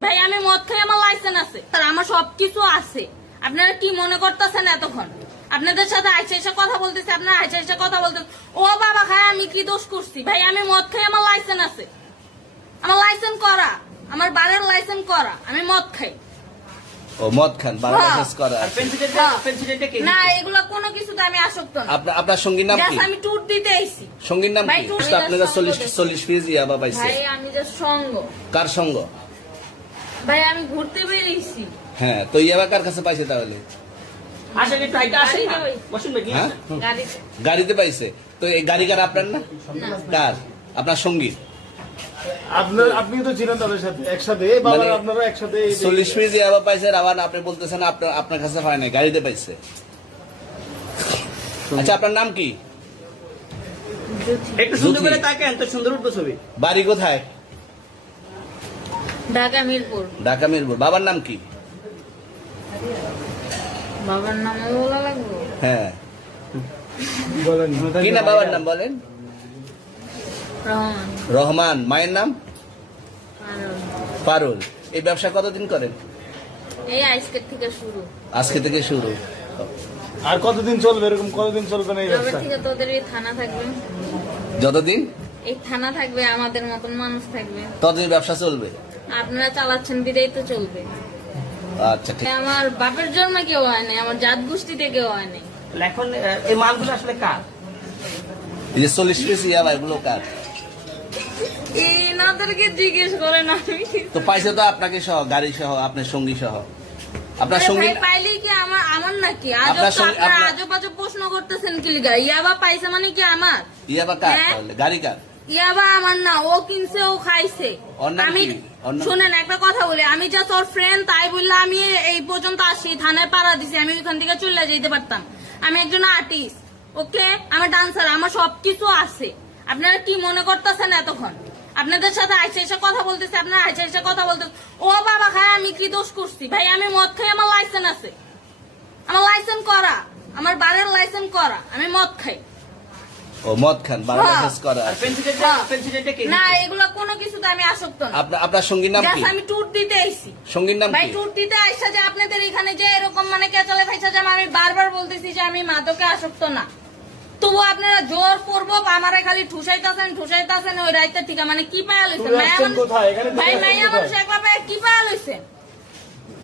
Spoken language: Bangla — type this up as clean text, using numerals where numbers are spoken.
ভাই আমি মদ খাই, আমার লাইসেন্স আছে, আর আমার সবকিছু আছে। আপনারা কি মনে করতেছেন? এতক্ষণ আপনাদের সাথে আইসা এসে কথা বলতেছি, আপনারা আইসা এসে কথা বলতেন ও বাবা খায়, আমি কি দোষ করছি? ভাই আমি মদ খাই, আমার লাইসেন্স আছে, আমার লাইসেন্স করা, আমার বারের লাইসেন্স করা, আমি মদ খাই। ও মদ খান, বাংলাদেশ করা আছে। না এগুলা কোনো কিছুতে আমি আসক্ত না। আপনার সঙ্গীর নাম কি? আমি ট্যুর দিতে আইছি। সঙ্গীর নাম ভাই, কি? ট্যুর আপনারা দিতে 40 পিস ইয়াবা পাইছে। ভাই আমি যে সঙ্গ, কার সঙ্গ? ভাই আমি ঘুরতে বেরিয়েছি। হ্যাঁ, তো ইয়াবা কার কাছে পাইছে তাহলে? হ্যাঁ? গাড়িতে। গাড়িতে পাইছে। তো এই গাড়ি কার, আপনার না? কার? আপনার সঙ্গী? আপনি তো ছিলেন তাদের সাথে একসাথে, মানে আপনারা একসাথে 40 পিস ইয়াবা পাইছে, আবার আপনি বলতেছেন আপনার কাছে পায় নাই, গাড়িতে পাইছে। আচ্ছা, আপনার নাম কি? একটু সুন্দর করে তাকান, তো সুন্দর উঠবো ছবি। বাড়ি কোথায়? ঢাকা মিরপুর। ঢাকা মিরপুর। বাবার নাম কি? বাবার নাম বলা লাগবে? হ্যাঁ, বলেন কি না বাবার নাম বলেন? রহমান। রহমান। মায়ের নাম? আর পারুল। এই ব্যবসা কতদিন করেন? এই আজকের থেকে শুরু। আজকে থেকে শুরু। আর কতদিন চলবে, এরকম কতদিন চলবে না এই তবে ব্যবসা? থেকে তোদের এই থানা থাকবে, যতদিন এই থানা থাকবে, আমাদের মতন মানুষ থাকবে, ততদিন ব্যবসা চলবে। আপনারা চালাচ্ছেন বিদায় তো চলবে। আচ্ছা, ঠিক। আমার বাপের জন্ম কেউ হয় নাই, আমার জাত গোষ্ঠীতে কেউ হয় নাই। এখন এই মালগুলো আসলে কার? এই যে 40 পিস ইয়াবা, এগুলো কার? এনাদেরকে জিজ্ঞেস করেন। আমি তো পাইছে তো আপনাকে সহ, গাড়ি সহ, আপনার সঙ্গী সহ। আপনার সঙ্গী ভাই পাইলেই কি আমার নাকি? আপনার সঙ্গে- আপনারা আপনার- আজব আজব প্রশ্ন করতেছেন কি লিগা? ইয়াবা পাইছে মানে কি আমার? ইয়াবা কার হ্যাঁ? তাহলে? গাড়ি কার? ইয়াবা আমার না, ও কিনছে, ও খাইছে। ওর নাম আমি কি? ওর নাম- শুনেন একটা কথা বলি, আমি যা তোর ফ্রেন্ড তাই বললে আমি এই পর্যন্ত আসি, থানায় পাড়া দিছি, আমি ওইখান থেকে চলে যেতে পারতাম। আমি একজন আর্টিস্ট, ওকে, আমার ডান্সার, আমার সবকিছু আছে। আপনারা কি মনে করতেছেন? এতক্ষণ আপনাদের সাথে আইসা এসে কথা বলতেছি, আপনারা আইসা এসে কথা বলতেছেন ও বাবা খায়, আমি কি দোষ করছি? ভাই আমি মদ খাই, আমার লাইসেন্স আছে, আমার লাইসেন্স করা, আমার বারের লাইসেন্স করা, আমি মদ খাই। ও মদ খান, বাংলাদেশ করা আর আছে। পেন্সিলটা কে? না এগুলা কোনো কিছুতে আমি আসক্ত না। আপনার সঙ্গীর নাম কি? আমি ট্যুর দিতে আইছি। সঙ্গীর নাম ভাই কি? ট্যুর দিতে আইসা যে আপনাদের এখানে যে এরকম মানে কেচালে খাইছা, যে আমি বারবার বলতেছি যে আমি মাদকে আসক্ত না, তবু আপনারা জোর করবো আমারে খালি ঠুসাইতাছেন ওই রাইতে ঠিক মানে কি পায়া লইছেন? তুমি আসছেন কোথায়? এখানে ভাই তুমি মাইয়া আসছেন মানুষ কোথায়? একলা পায়া কি পায়া লইছেন?